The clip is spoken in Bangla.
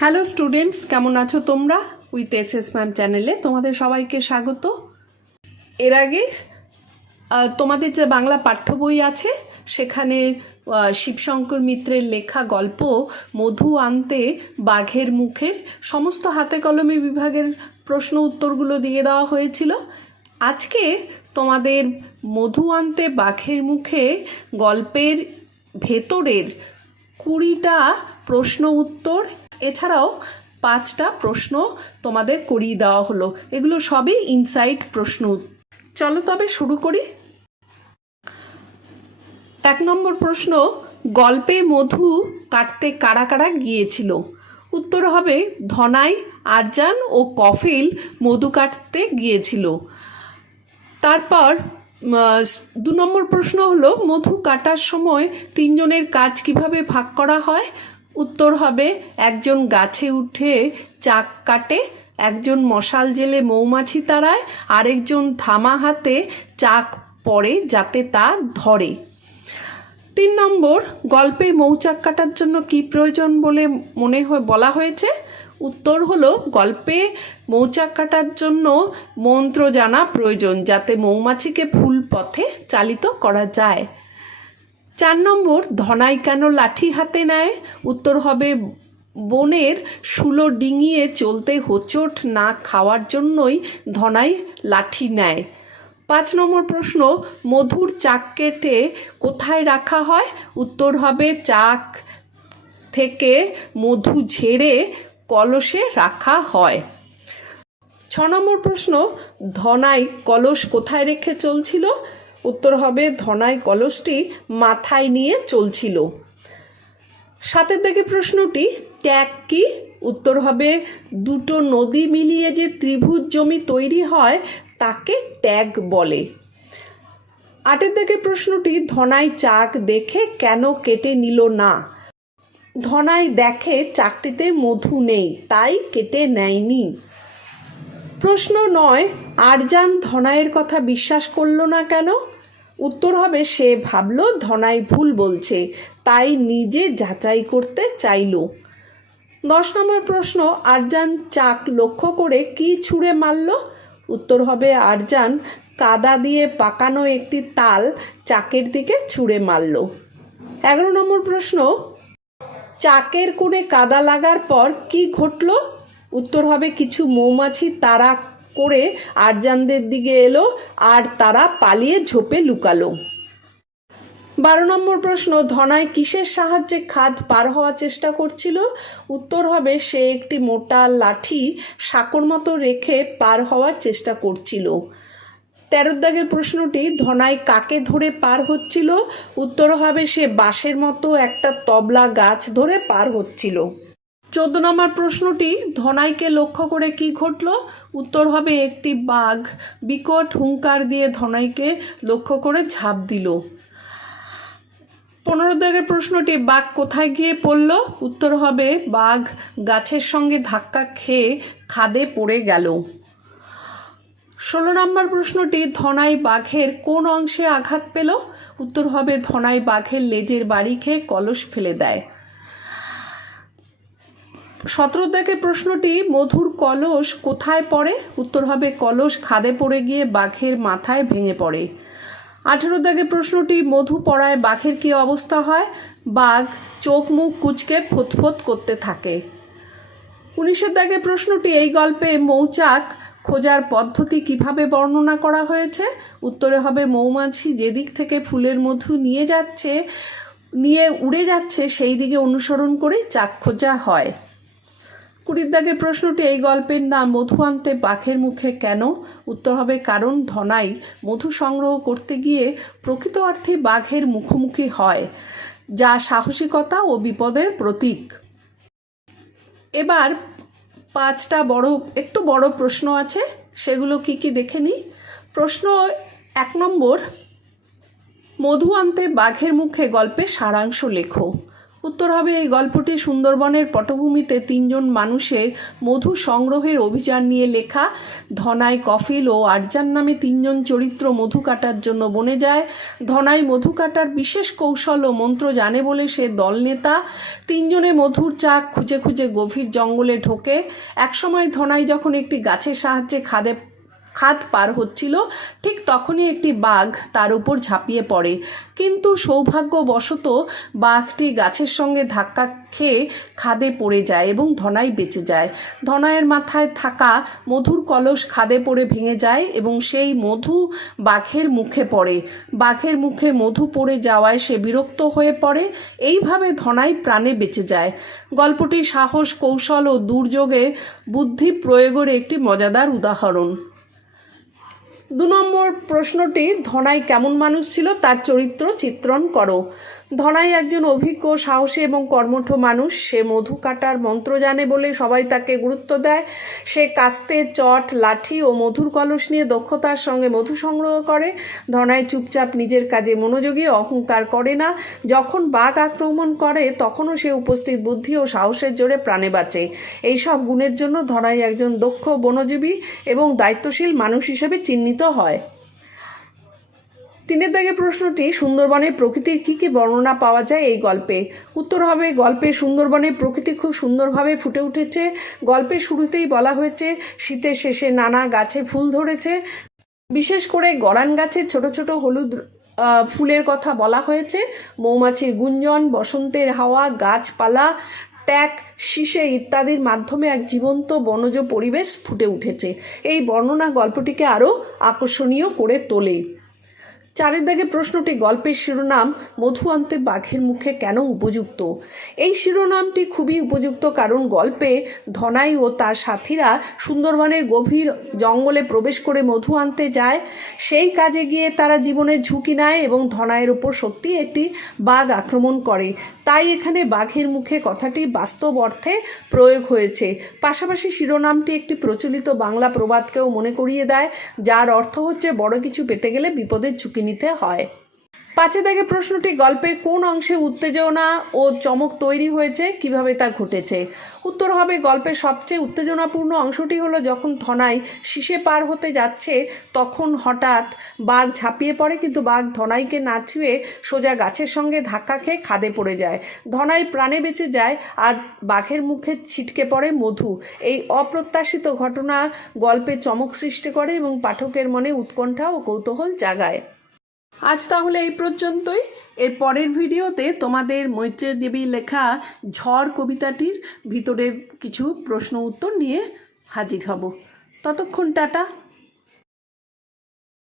হ্যালো স্টুডেন্টস কেমন আছো তোমরা? উইথ এস এস ম্যাম চ্যানেলে তোমাদের সবাইকে স্বাগত। এর আগে তোমাদের যে বাংলা পাঠ্য বই আছে, সেখানে শিবশঙ্কর মিত্রের লেখা গল্প, মধু আনতে বাঘের মুখের সমস্ত হাতে কলমে বিভাগের প্রশ্ন উত্তরগুলো দিয়ে দেওয়া হয়েছিল। আজকে তোমাদের মধু আনতে বাঘের মুখে গল্পের ভেতরের কুড়িটা প্রশ্ন উত্তর এছাড়াও পাঁচটা প্রশ্ন তোমাদের করিয়ে দেওয়া হলো। এগুলো সবই ইনসাইট প্রশ্ন। চলো তবে শুরু করি। এক নম্বর প্রশ্ন, গল্পে মধু কাটতে কারা কারা গিয়েছিল? উত্তর হবে, ধনাই, আরজান ও কফিল মধু কাটতে গিয়েছিল। তারপর দু নম্বর প্রশ্ন হলো, মধু কাটার সময় তিনজনের কাজ কীভাবে ভাগ করা হয়? উত্তর হবে, একজন গাছে উঠে চাক কাটে, একজন মশাল জেলে মৌমাছি তাড়ায়, আরেকজন থামা হাতে চাক পড়ে যাতে তা ধরে। তিন নম্বর, গল্পে মৌচাক কাটার জন্য কি প্রয়োজন বলে মনে হয় বলা হয়েছে? উত্তর হলো, গল্পে মৌচাক কাটার জন্য মন্ত্র জানা প্রয়োজন যাতে মৌমাছিকে ফুল পথে চালিত করা যায়। চার নম্বর, ধনাই কেন লাঠি হাতে নেয়? উত্তর হবে, বনের শুলো ডিঙিয়ে চলতে হোচট না খাওয়ার জন্যই ধনাই লাঠি নেয়। পাঁচ নম্বর প্রশ্ন, মধুর চাক কেটে কোথায় রাখা হয়? উত্তর হবে, চাক থেকে মধু ঝেড়ে কলসে রাখা হয়। ছ নম্বর প্রশ্ন, ধনাই কলস কোথায় রেখে চলছিল? উত্তর হবে ধনাই কলসটি মাথায় নিয়ে চলছিল। সাতের দিকে প্রশ্নটি, ট্যাগ কি? উত্তর হবে, দুটো নদী মিলিয়ে যে ত্রিভুজ জমি তৈরি হয়, তাকে ট্যাগ বলে। আটের দিকে প্রশ্নটি ধনাই চাক দেখে কেন কেটে নিল না? ধনাই দেখে চাকটিতে মধু নেই, তাই কেটে নেয়নি। প্রশ্ন নয়, আরজান ধনাইয়ের কথা বিশ্বাস করল না কেন? উত্তর হবে, সে ভাবলো, ধনাই ভুল বলছে। তাই নিজে যাচাই করতে চাইলো। দশ নম্বর প্রশ্ন, আরজান চাক লক্ষ্য করে কি ছুঁড়ে মারল? উত্তর হবে, আরজান কাদা দিয়ে পাকানো একটি তাল চাকের দিকে ছুঁড়ে মারল। এগারো নম্বর প্রশ্ন, চাকের কোণে কাদা লাগার পর কি ঘটল? উত্তর হবে, কিছু মৌমাছি তারা করে আরজানদের দিকে এলো আর তারা পালিয়ে ঝোপে লুকালো। বারো নম্বর প্রশ্ন ধনায় কিসের সাহায্যে খাদ পার হওয়ার চেষ্টা করছিল? উত্তর হবে, সে একটি মোটা লাঠি সাঁকর মতো রেখে পার হওয়ার চেষ্টা করছিল। তেরো দাগের প্রশ্নটি ধনায় কাকে ধরে পার হচ্ছিল? উত্তর হবে, সে বাঁশের মতো একটা তবলা গাছ ধরে পার হচ্ছিল। চোদ্দ নম্বর প্রশ্নটি, ধনাইকে লক্ষ্য করে কি ঘটল? উত্তর হবে একটি বাঘ। বিকট হুঙ্কার দিয়ে ধনাইকে লক্ষ্য করে ঝাঁপ দিল। পনেরো দাগের প্রশ্নটি, বাঘ কোথায় গিয়ে পড়ল? উত্তর হবে বাঘ গাছের সঙ্গে ধাক্কা খেয়ে খাদে পড়ে গেল। ষোলো নম্বর প্রশ্নটি, ধনাই বাঘের কোন অংশে আঘাত পেল? উত্তর হবে ধনাই বাঘের লেজের বাড়ি খেয়ে কলস ফেলে দেয়। সতেরো দাগের প্রশ্নটি, মধুর কলস কোথায় পড়ে? উত্তর হবে, কলস খাদে পড়ে গিয়ে বাঘের মাথায় ভেঙে পড়ে। আঠেরো দাগে প্রশ্নটি, মধু পড়ায় বাঘের কি অবস্থা হয়? বাঘ চোখ মুখ কুচকে ফোতফোত করতে থাকে। উনিশের দাগে প্রশ্নটি, এই গল্পে মৌচাক খোঁজার পদ্ধতি কীভাবে বর্ণনা করা হয়েছে? উত্তরে হবে, মৌমাছি যেদিক থেকে ফুলের মধু নিয়ে যাচ্ছে, নিয়ে উড়ে যাচ্ছে, সেই দিকে অনুসরণ করে চাক খোঁজা হয়। কুড়ির দাগে প্রশ্নটি এই গল্পের নাম, মধু আনতে বাঘের মুখে কেন? উত্তর হবে, কারণ ধনাই মধু সংগ্রহ করতে গিয়ে প্রকৃত অর্থে বাঘের মুখোমুখি হয়, যা সাহসিকতা ও বিপদের প্রতীক। এবার পাঁচটা বড়, একটু বড় প্রশ্ন আছে, সেগুলো কি কি দেখে নিই? প্রশ্ন এক নম্বর, মধু আনতে বাঘের মুখে গল্পে সারাংশ লেখো। উত্তর হবে, এই গল্পটি সুন্দরবনের পটভূমিতে তিনজন মানুষের মধু সংগ্রহের অভিযান নিয়ে লেখা। ধনাই কফিল ও আরজান নামে তিনজন চরিত্র মধু কাটার জন্য বনে যায়। ধনাই মধু কাটার বিশেষ কৌশল ও মন্ত্র জানে বলে সে দলনেতা তিনজনে মধুর চাক খুঁজে খুঁজে গভীর জঙ্গলে ঢোকে। একসময় ধনাই যখন একটি গাছের সাহায্যে খাদে খাদ পার হচ্ছিল, ঠিক তখনই একটি বাঘ তার উপর ঝাঁপিয়ে পড়ে। কিন্তু সৌভাগ্যবশত বাঘটি গাছের সঙ্গে ধাক্কা খেয়ে খাদে পড়ে যায় এবং ধনাই বেঁচে যায়। ধনাইয়ের মাথায় থাকা মধুর কলস খাদে পড়ে ভেঙে যায় এবং সেই মধু বাঘের মুখে পড়ে। বাঘের মুখে মধু পড়ে যাওয়ায় সে বিরক্ত হয়ে পড়ে। এইভাবে ধনাই প্রাণে বেঁচে যায়। গল্পটি সাহস, কৌশল ও দুর্যোগে বুদ্ধি প্রয়োগের একটি মজাদার উদাহরণ। দু নম্বর প্রশ্নটি ধনাই কেমন মানুষ ছিল? তার চরিত্র চিত্রণ করো। ধনাই একজন অভিজ্ঞ, সাহসী এবং কর্মঠ মানুষ। সে মধু কাটার মন্ত্র জানে বলে সবাই তাকে গুরুত্ব দেয়। সে কাস্তে, চট, লাঠি ও মধুর কলস নিয়ে দক্ষতার সঙ্গে মধু সংগ্রহ করে। ধনাই চুপচাপ নিজের কাজে মনোযোগী, অহংকার করে না। যখন বাঘ আক্রমণ করে, তখনও সে উপস্থিত বুদ্ধি ও সাহসের জোরে প্রাণে বাঁচে। এইসব গুণের জন্য ধনাই একজন দক্ষ, বনজীবী এবং দায়িত্বশীল মানুষ হিসেবে চিহ্নিত হয়। তিনের দাগে প্রশ্নটি সুন্দরবনে প্রকৃতির কী কী বর্ণনা পাওয়া যায় এই গল্পে? উত্তর হবে গল্পে সুন্দরবনের প্রকৃতি খুব সুন্দরভাবে ফুটে উঠেছে। গল্পের শুরুতেই বলা হয়েছে, শীতের শেষে নানা গাছে ফুল ধরেছে। বিশেষ করে গড়ান গাছের ছোট ছোট হলুদ ফুলের কথা বলা হয়েছে। মৌমাছির গুঞ্জন, বসন্তের হাওয়া, গাছপালা, ট্যাক শিশে ইত্যাদির মাধ্যমে এক জীবন্ত বনজ পরিবেশ ফুটে উঠেছে। এই বর্ণনা গল্পটিকে আরও আকর্ষণীয় করে তোলে। চারের দাগে প্রশ্নটি গল্পের শিরোনাম মধু আনতে বাঘের মুখে কেন উপযুক্ত? এই শিরোনামটি খুবই উপযুক্ত কারণ গল্পে ধনাই ও তার সাথীরা সুন্দরবনের গভীর জঙ্গলে প্রবেশ করে মধু আনতে যায়। সেই কাজে গিয়ে তারা জীবনের ঝুঁকি নেয় এবং ধনাইয়ের উপর সত্যি একটি বাঘ আক্রমণ করে। তাই এখানে বাঘের মুখে কথাটি বাস্তব অর্থে প্রয়োগ হয়েছে। পাশাপাশি শিরোনামটি একটি প্রচলিত বাংলা প্রবাদকেও মনে করিয়ে দেয়, যার অর্থ হচ্ছে বড় কিছু পেতে গেলে বিপদের ঝুঁকি নিতে হয়। পাঁচে দাগে প্রশ্নটি গল্পের কোন অংশে উত্তেজনা ও চমক তৈরি হয়েছে, কীভাবে তা ঘটেছে? উত্তর হবে, গল্পের সবচেয়ে উত্তেজনাপূর্ণ অংশটি হলো যখন ধনাই শীষে পার হতে যাচ্ছে, তখন হঠাৎ বাঘ ঝাঁপিয়ে পড়ে, কিন্তু বাঘ ধনাইকে না ছুঁয়ে সোজা গাছের সঙ্গে ধাক্কা খেয়ে খাদে পড়ে যায়। ধনাই প্রাণে বেঁচে যায় আর বাঘের মুখে ছিটকে পড়ে মধু। এই অপ্রত্যাশিত ঘটনা গল্পে চমক সৃষ্টি করে এবং পাঠকের মনে উৎকণ্ঠা ও কৌতূহল জাগায়। আজ তাহলে এই পর্যন্তই। এর পরের ভিডিওতে তোমাদের মৈত্রী দেবী লেখা ঝড় কবিতাটির ভিতরের কিছু প্রশ্ন উত্তর নিয়ে হাজির হব। ততক্ষণ টাটা।